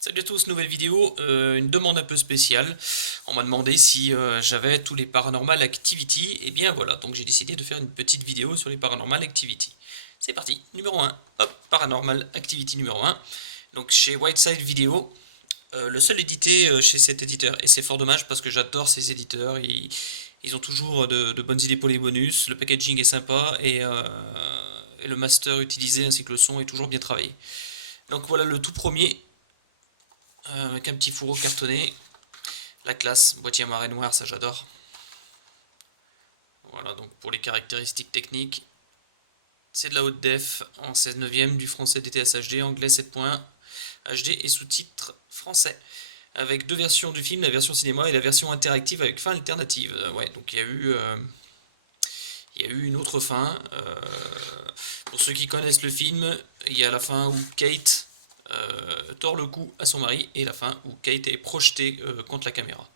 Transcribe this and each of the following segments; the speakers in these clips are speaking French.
Salut à tous, nouvelle vidéo, une demande un peu spéciale. On m'a demandé si j'avais tous les Paranormal Activity, et bien voilà, donc j'ai décidé de faire une petite vidéo sur les Paranormal Activity. C'est parti, numéro un, hop, Paranormal Activity numéro un. Donc chez Whiteside Video, le seul édité chez cet éditeur, et c'est fort dommage parce que j'adore ces éditeurs, ils ont toujours de bonnes idées pour les bonus, le packaging est sympa, et le master utilisé ainsi que le son est toujours bien travaillé. Donc voilà le tout premier, avec un petit fourreau cartonné. La classe, boîtier noir et noir, ça j'adore. Voilà, donc pour les caractéristiques techniques, c'est de la haute def en 16 neuvième, du français DTS HD, anglais 7 points, HD et sous-titres français. Avec deux versions du film, la version cinéma et la version interactive avec fin alternative. Ouais, donc il y a eu une autre fin. Pour ceux qui connaissent le film, il y a la fin où Kate tord le cou à son mari et la fin où Kate est projetée contre la caméra.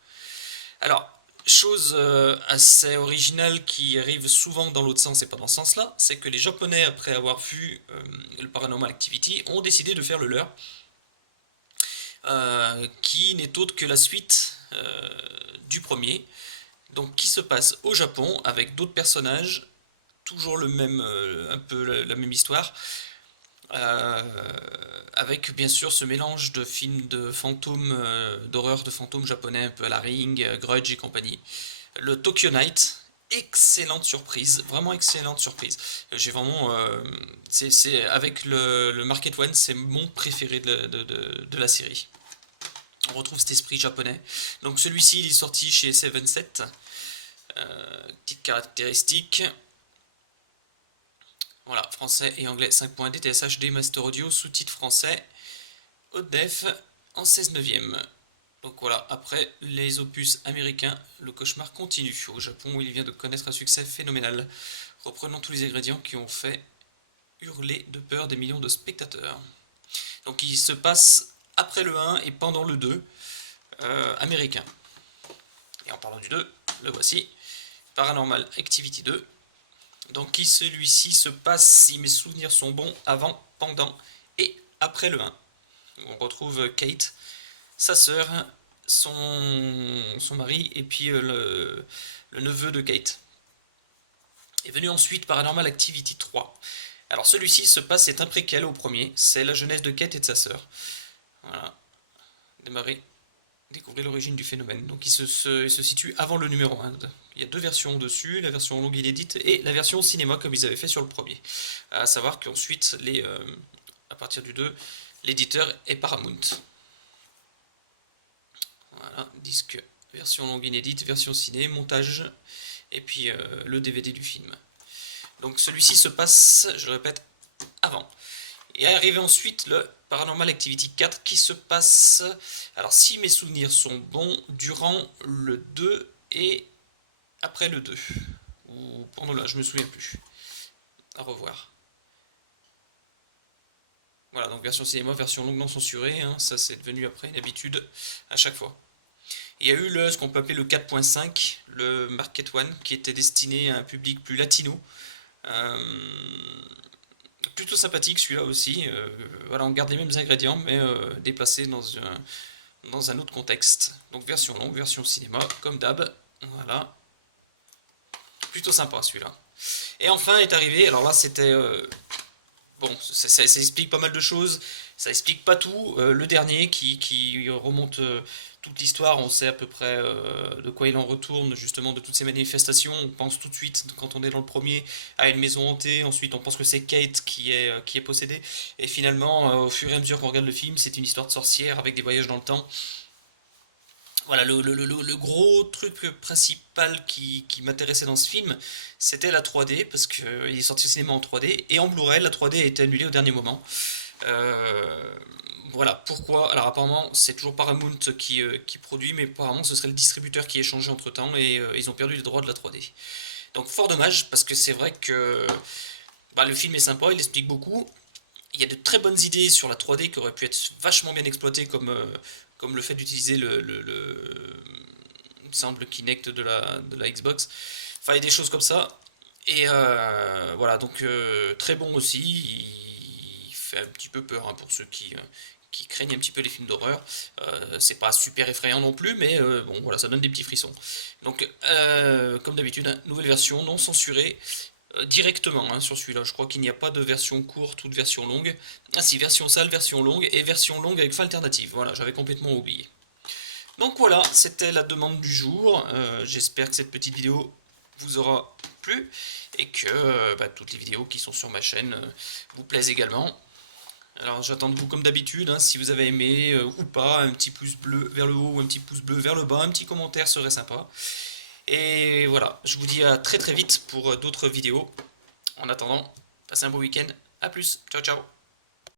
Alors, chose assez originale qui arrive souvent dans l'autre sens et pas dans ce sens-là, c'est que les Japonais, après avoir vu le Paranormal Activity, ont décidé de faire le leur, qui n'est autre que la suite du premier, donc qui se passe au Japon avec d'autres personnages, toujours le même, un peu la même histoire, euh, avec bien sûr ce mélange de films de fantômes, d'horreur de fantômes japonais, un peu à la Ring, Grudge et compagnie. Le Tokyo Night, excellente surprise, vraiment excellente surprise. J'ai vraiment, c'est avec le Market One, c'est mon préféré de la série. On retrouve cet esprit japonais. Donc celui-ci, il est sorti chez Seven Set. Petite caractéristique. Voilà, français et anglais 5 points DTS HD Master Audio, sous-titres français, haute def en 16 neuvième. Donc voilà, après les opus américains, le cauchemar continue. Au Japon, où il vient de connaître un succès phénoménal, reprenant tous les ingrédients qui ont fait hurler de peur des millions de spectateurs. Donc il se passe après le 1 et pendant le 2 américain. Et en parlant du 2, le voici, Paranormal Activity 2. Donc qui celui-ci se passe, si mes souvenirs sont bons, avant, pendant et après le 1. On retrouve Kate, sa sœur, son mari et puis le neveu de Kate. Est venu ensuite Paranormal Activity 3. Alors celui-ci se passe, c'est un préquel au premier, c'est la jeunesse de Kate et de sa sœur. Voilà, démarrer, découvrir l'origine du phénomène. Donc il se situe avant le numéro 1. Il y a deux versions dessus, la version longue inédite et la version cinéma comme ils avaient fait sur le premier. À savoir qu'ensuite, à partir du 2, l'éditeur est Paramount. Voilà, disque, version longue inédite, version ciné, montage, et puis le DVD du film. Donc celui-ci se passe, je le répète, avant. Et arrivé ensuite le Paranormal Activity 4 qui se passe, alors si mes souvenirs sont bons, durant le 2 et après le 2. Ou pendant là, je me souviens plus. À revoir. Voilà, donc version cinéma, version longue non censurée, hein, ça c'est devenu après une habitude à chaque fois. Il y a eu ce qu'on peut appeler le 4.5, le Market One, qui était destiné à un public plus latino. Euh, Plutôt sympathique celui-là aussi. Voilà, on garde les mêmes ingrédients, mais déplacés dans un autre contexte. Donc version longue, version cinéma, comme d'hab. Voilà, plutôt sympa celui-là. Et enfin est arrivé, alors là c'était bon, ça explique pas mal de choses, ça explique pas tout. Le dernier qui remonte toute l'histoire, on sait à peu près de quoi il en retourne, justement de toutes ces manifestations. On pense tout de suite, quand on est dans le premier, à une maison hantée. Ensuite, on pense que c'est Kate qui est possédée. Et finalement, au fur et à mesure qu'on regarde le film, c'est une histoire de sorcière avec des voyages dans le temps. Voilà, le gros truc principal qui m'intéressait dans ce film, c'était la 3D, parce qu'il est sorti au cinéma en 3D, et en Blu-ray, la 3D a été annulée au dernier moment. Euh, voilà, pourquoi? Alors apparemment, c'est toujours Paramount qui produit, mais apparemment ce serait le distributeur qui est changé entre-temps, et ils ont perdu les droits de la 3D. Donc fort dommage, parce que c'est vrai que bah, le film est sympa, il explique beaucoup. Il y a de très bonnes idées sur la 3D qui auraient pu être vachement bien exploitées, comme le fait d'utiliser il me semble, Kinect de la Xbox. Enfin, il y a des choses comme ça. Et voilà, donc très bon aussi. Il fait un petit peu peur hein, pour ceux qui craignent un petit peu les films d'horreur. C'est pas super effrayant non plus, mais bon voilà, ça donne des petits frissons. Donc comme d'habitude, hein, nouvelle version non censurée directement hein, sur celui-là. Je crois qu'il n'y a pas de version courte ou de version longue. Ah si, version sale, version longue et version longue avec fin alternative. Voilà, j'avais complètement oublié. Donc voilà, c'était la demande du jour. J'espère que cette petite vidéo vous aura plu et que toutes les vidéos qui sont sur ma chaîne vous plaisent également. Alors j'attends de vous comme d'habitude, hein, si vous avez aimé ou pas, un petit pouce bleu vers le haut ou un petit pouce bleu vers le bas, un petit commentaire serait sympa. Et voilà, je vous dis à très très vite pour d'autres vidéos. En attendant, passez un beau week-end, à plus, ciao ciao.